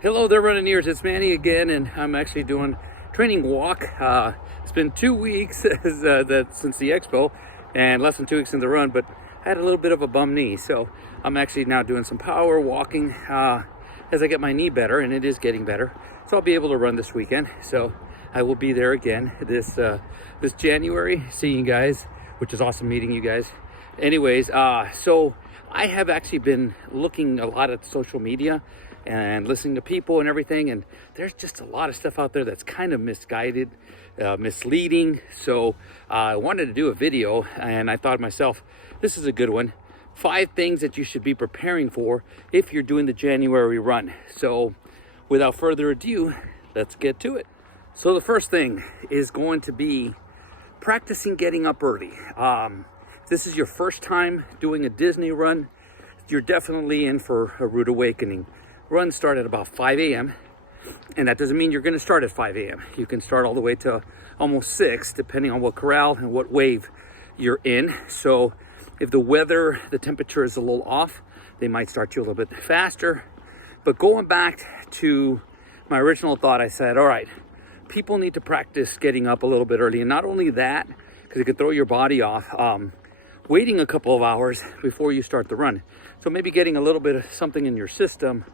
Hello there, running it's Manny again, and I'm actually doing training walk. It's been 2 weeks since the expo, and less than 2 weeks in the run, but I had a little bit of a bum knee, so I'm actually now doing some power walking as I get my knee better, and it is getting better. So I'll be able to run this weekend. So I will be there again this January, seeing you guys, which is awesome meeting you guys. Anyways, so I have actually been looking a lot at social media and listening to people and everything, and there's just a lot of stuff out there that's kind of misguided, misleading. So I wanted to do a video, and I thought to myself, this is a good one. 5 things that you should be preparing for if you're doing the January run. So without further ado, let's get to it. So the first thing is going to be practicing getting up early. If this is your first time doing a Disney run, you're definitely in for a rude awakening. Runs start at about 5 a.m. and that doesn't mean you're going to start at 5 a.m. You can start all the way to almost 6, depending on what corral and what wave you're in. So if the temperature is a little off, they might start you a little bit faster. But going back to my original thought, I said, all right, people need to practice getting up a little bit early. And not only that, because it can throw your body off, waiting a couple of hours before you start the run. So maybe getting a little bit of something in your system,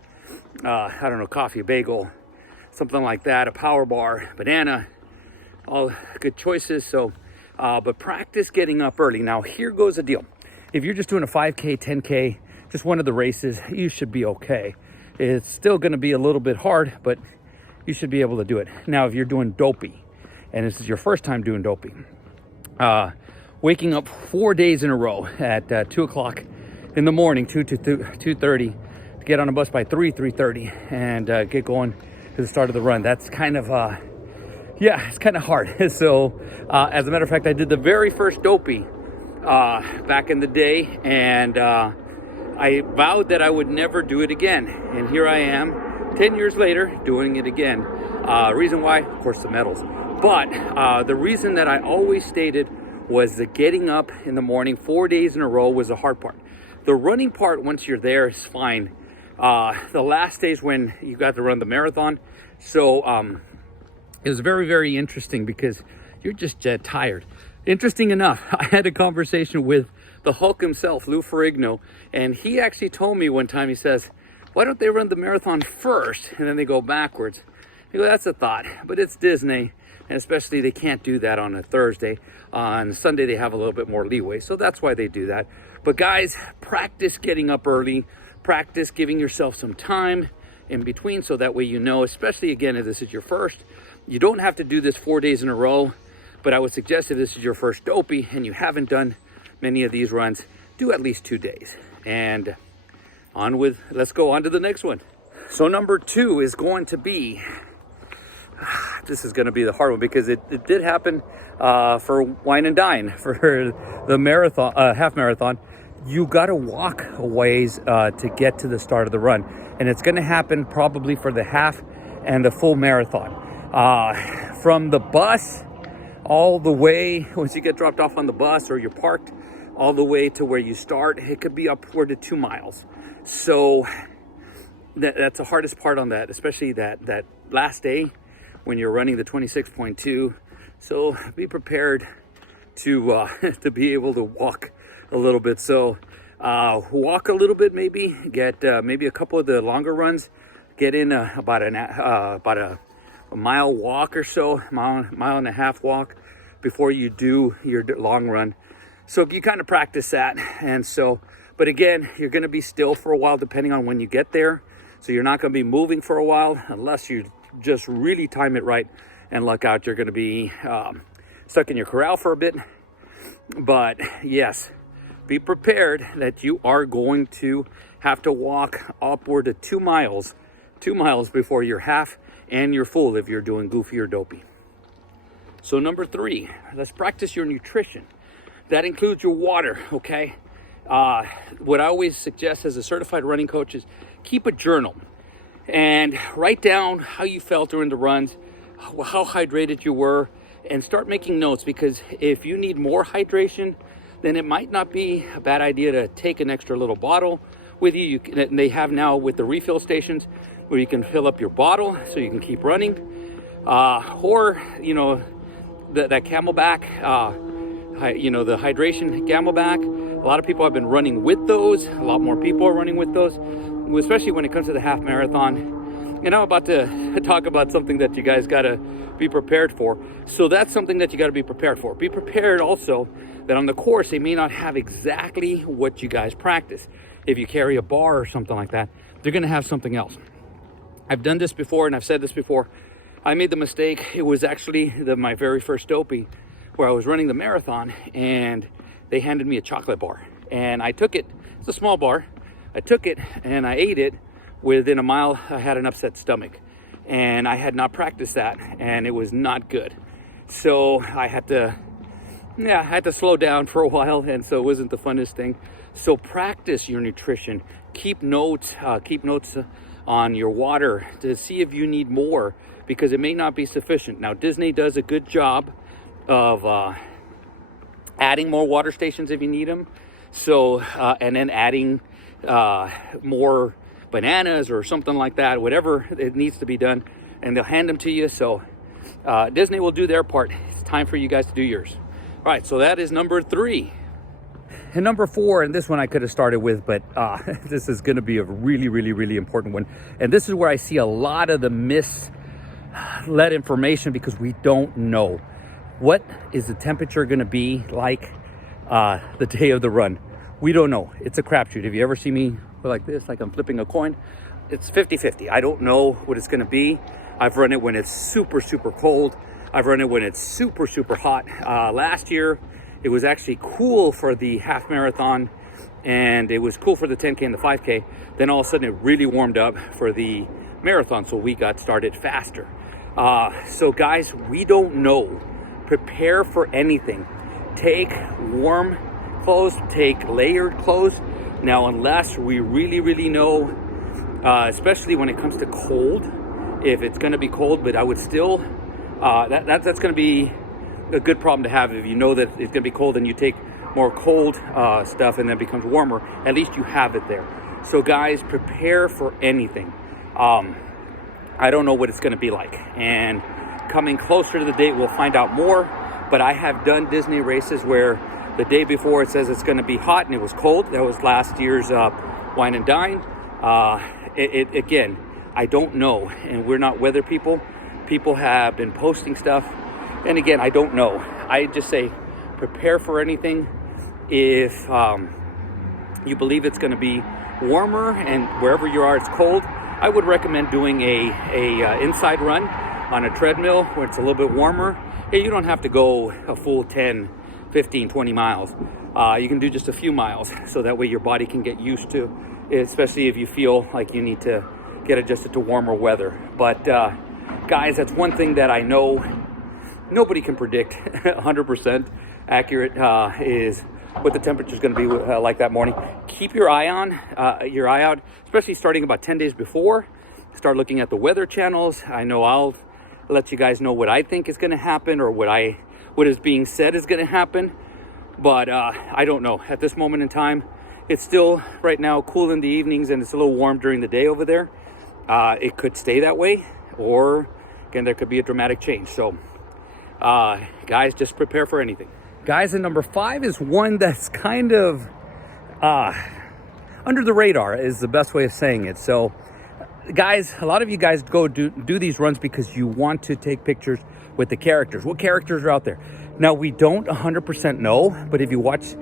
I don't know, coffee, a bagel, something like that, a power bar, banana, all good choices. So, but practice getting up early. Now, here goes the deal. If you're just doing a 5K, 10K, just one of the races, you should be okay. It's still going to be a little bit hard, but you should be able to do it. Now, if you're doing dopey, and this is your first time doing dopey, waking up 4 days in a row at 2 o'clock in the morning, 2 to 2:30, to get on a bus by 3:30, and get going to the start of the run. That's kind of, it's kind of hard. So, as a matter of fact, I did the very first dopey back in the day, and I vowed that I would never do it again. And here I am, 10 years later, doing it again. Reason why? Of course, the medals. But the reason that I always stated was the getting up in the morning 4 days in a row was the hard part. The running part, once you're there, is fine. The last days when you got to run the marathon, so it was very, very interesting because you're just tired. Interesting enough, I had a conversation with the Hulk himself, Lou Ferrigno, and he actually told me one time, he says, why don't they run the marathon first and then they go backwards? I go, that's a thought, but it's Disney. And especially they can't do that on a Thursday. On Sunday, they have a little bit more leeway. So that's why they do that. But guys, practice getting up early. Practice giving yourself some time in between. So that way you know, especially again, if this is your first, you don't have to do this 4 days in a row. But I would suggest if this is your first dopey and you haven't done many of these runs, do at least 2 days. And let's go on to the next one. So number 2 is going to be, this is going to be the hard one because it did happen for Wine and Dine for the marathon, half marathon. You got to walk a ways to get to the start of the run, and it's going to happen probably for the half and the full marathon. From the bus all the way, once you get dropped off on the bus or you're parked, all the way to where you start, it could be upward to 2 miles. So that's the hardest part on that, especially that last day when you're running the 26.2. So be prepared to be able to walk a little bit. So walk a little bit, maybe get maybe a couple of the longer runs, get in about a mile walk or so, mile and a half walk before you do your long run. So you kind of practice that. And so, but again, you're going to be still for a while depending on when you get there. So you're not going to be moving for a while unless you just really time it right and luck out. You're going to be stuck in your corral for a bit. But yes, be prepared that you are going to have to walk upward to 2 miles before you're half and you're full if you're doing goofy or dopey. So number 3, let's practice your nutrition. That includes your water, okay? What I always suggest as a certified running coach is keep a journal and write down how you felt during the runs, how hydrated you were, and start making notes, because if you need more hydration, then it might not be a bad idea to take an extra little bottle with you. They have now with the refill stations, where you can fill up your bottle so you can keep running, or you know, that Camelback, you know, the hydration Camelback. A lot of people have been running with those. A lot more people are running with those, especially when it comes to the half marathon. And I'm about to talk about something that you guys gotta be prepared for. So that's something that you gotta be prepared for. Be prepared also that on the course, they may not have exactly what you guys practice. If you carry a bar or something like that, they're gonna have something else. I've done this before, and I've said this before. I made the mistake. It was actually my very first dopey, where I was running the marathon, and they handed me a chocolate bar. And I took it. It's a small bar. I took it, and I ate it. Within a mile, I had an upset stomach. And I had not practiced that, and it was not good. So I had to slow down for a while, and so it wasn't the funnest thing. So practice your nutrition. Keep notes on your water to see if you need more, because it may not be sufficient. Now, Disney does a good job of adding more water stations if you need them. So, and then adding more bananas or something like that, whatever it needs to be done, and they'll hand them to you. So Disney will do their part. It's time for you guys to do yours. All right, so that is number 3. And number 4, and this one I could have started with, but this is going to be a really, really, really important one. And this is where I see a lot of the misled information, because we don't know. What is the temperature going to be like the day of the run? We don't know. It's a crapshoot. If you ever see me like this, like I'm flipping a coin, it's 50-50. I don't know what it's going to be. I've run it when it's super, super cold. I've run it when it's super, super hot. Last year, it was actually cool for the half marathon, and it was cool for the 10K and the 5K. Then all of a sudden, it really warmed up for the marathon, so we got started faster. So guys, we don't know. Prepare for anything. Take warm clothes, take layered clothes. Now, unless we really, really know, especially when it comes to cold, if it's going to be cold, but I would still, that's going to be a good problem to have. If you know that it's going to be cold and you take more cold stuff and then it becomes warmer, at least you have it there. So guys, prepare for anything. I don't know what it's going to be like, and coming closer to the date, we'll find out more. But I have done Disney races where the day before it says it's going to be hot and it was cold. That was last year's Wine and Dine. Again, I don't know, and we're not weather people. People have been posting stuff, and again, I don't know. I just say prepare for anything. If you believe it's going to be warmer and wherever you are it's cold, I would recommend doing a inside run on a treadmill where it's a little bit warmer. Hey, you don't have to go a full 10, 15, 20 miles. You can do just a few miles, so that way your body can get used to, especially if you feel like you need to get adjusted to warmer weather. But guys, that's one thing that I know nobody can predict 100% accurate is what the temperature is going to be like that morning. Keep your eye out, especially starting about 10 days before. Start looking at the weather channels. I know I'll let you guys know what I think is going to happen, or what is being said is going to happen. But I don't know. At this moment in time, it's still right now cool in the evenings, and it's a little warm during the day over there. It could stay that way, or again, there could be a dramatic change. So guys, just prepare for anything. Guys, and number 5 is one that's kind of under the radar, is the best way of saying it. So guys, a lot of you guys go do these runs because you want to take pictures with the characters. What characters are out there? Now, we don't 100% know, but if you watch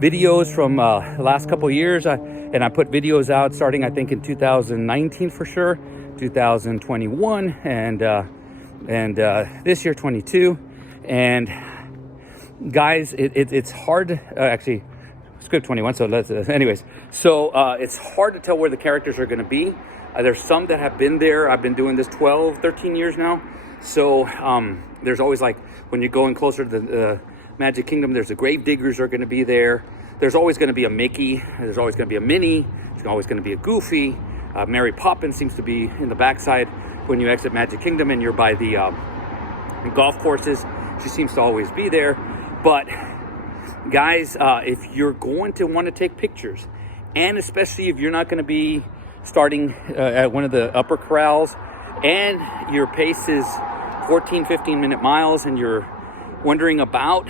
videos from the last couple of years, and I put videos out starting, I think, in 2019 for sure, 2021, and this year, 22. And guys, it's hard to, actually, skip 21, so let's, anyways. So it's hard to tell where the characters are going to be. There's some that have been there. I've been doing this 12, 13 years now. So there's always, like, when you're going closer to the Magic Kingdom, there's the Grave Diggers are going to be there. There's always going to be a Mickey. There's always going to be a Minnie. There's always going to be a Goofy. Mary Poppins seems to be in the backside when you exit Magic Kingdom and you're by the golf courses. She seems to always be there. But guys, if you're going to want to take pictures, and especially if you're not going to be starting at one of the upper corrals, and your pace is 14-15 minute miles, and you're wondering about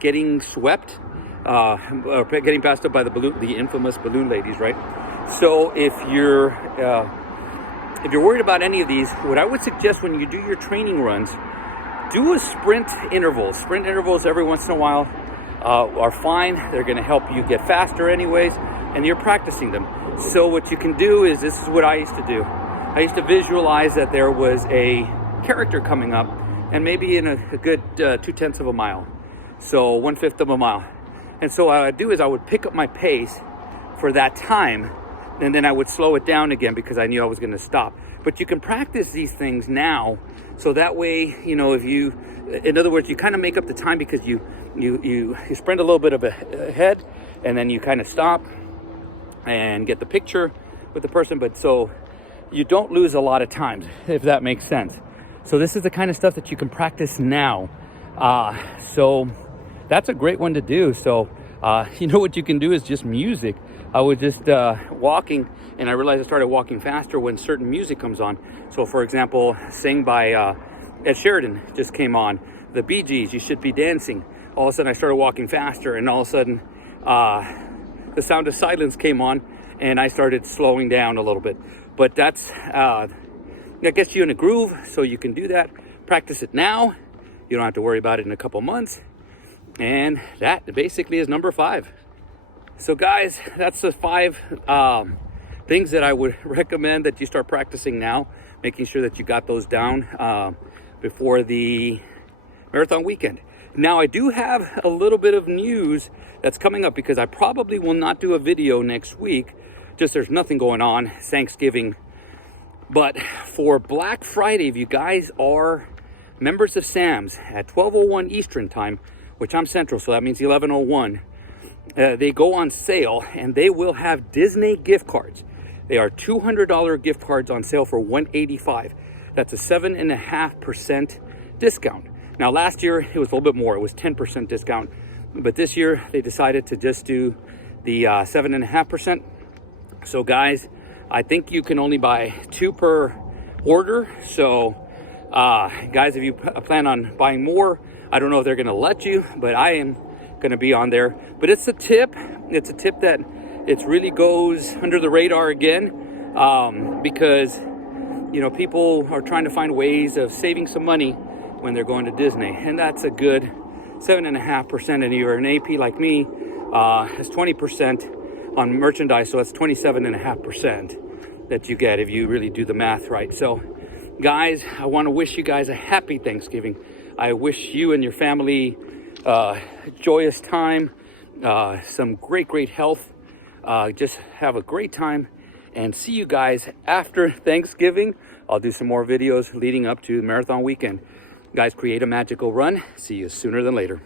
getting swept, or getting passed up by the infamous balloon ladies, right? So if you're worried about any of these, what I would suggest when you do your training runs, do a sprint intervals. Sprint intervals every once in a while are fine. They're going to help you get faster anyways, and you're practicing them. So what you can do is, this is what I used to do. I used to visualize that there was a character coming up, and maybe in a good 2/10 of a mile, so 1/5 of a mile. And so what I would do is I would pick up my pace for that time, and then I would slow it down again because I knew I was going to stop. But you can practice these things now, so that way, you know, in other words, you kind of make up the time because you sprint a little bit of ahead, and then you kind of stop and get the picture with the person, but so you don't lose a lot of times, if that makes sense. So this is the kind of stuff that you can practice now. So that's a great one to do. So you know what you can do is just music. I was just walking, and I realized I started walking faster when certain music comes on. So for example, Sing by Ed Sheeran just came on. The Bee Gees, You Should Be Dancing. All of a sudden I started walking faster, and all of a sudden The Sound of Silence came on, and I started slowing down a little bit. But that gets you in a groove, so you can do that. Practice it now. You don't have to worry about it in a couple months. And that basically is number 5. So guys, that's the 5 things that I would recommend that you start practicing now, making sure that you got those down before the marathon weekend. Now, I do have a little bit of news that's coming up, because I probably will not do a video next week. Just there's nothing going on, Thanksgiving. But for Black Friday, if you guys are members of Sam's at 12:01 Eastern time, which I'm Central, so that means 11:01, they go on sale, and they will have Disney gift cards. They are $200 gift cards on sale for $185. That's a 7.5% discount. Now, last year it was a little bit more. It was 10% discount. But this year they decided to just do the 7.5%. So guys, I think you can only buy 2 per order. So guys, if you plan on buying more, I don't know if they're going to let you, but I am going to be on there. But it's a tip. It's a tip that it really goes under the radar again, because you know, people are trying to find ways of saving some money when they're going to Disney, and that's a good 7.5%. And you're an AP like me, it's 20% on merchandise, so it's 27.5% that you get if you really do the math right. So guys, I want to wish you guys a happy Thanksgiving. I wish you and your family joyous time, some great health. Just have a great time, and see you guys after Thanksgiving. I'll do some more videos leading up to the marathon weekend. Guys, create a magical run. See you sooner than later.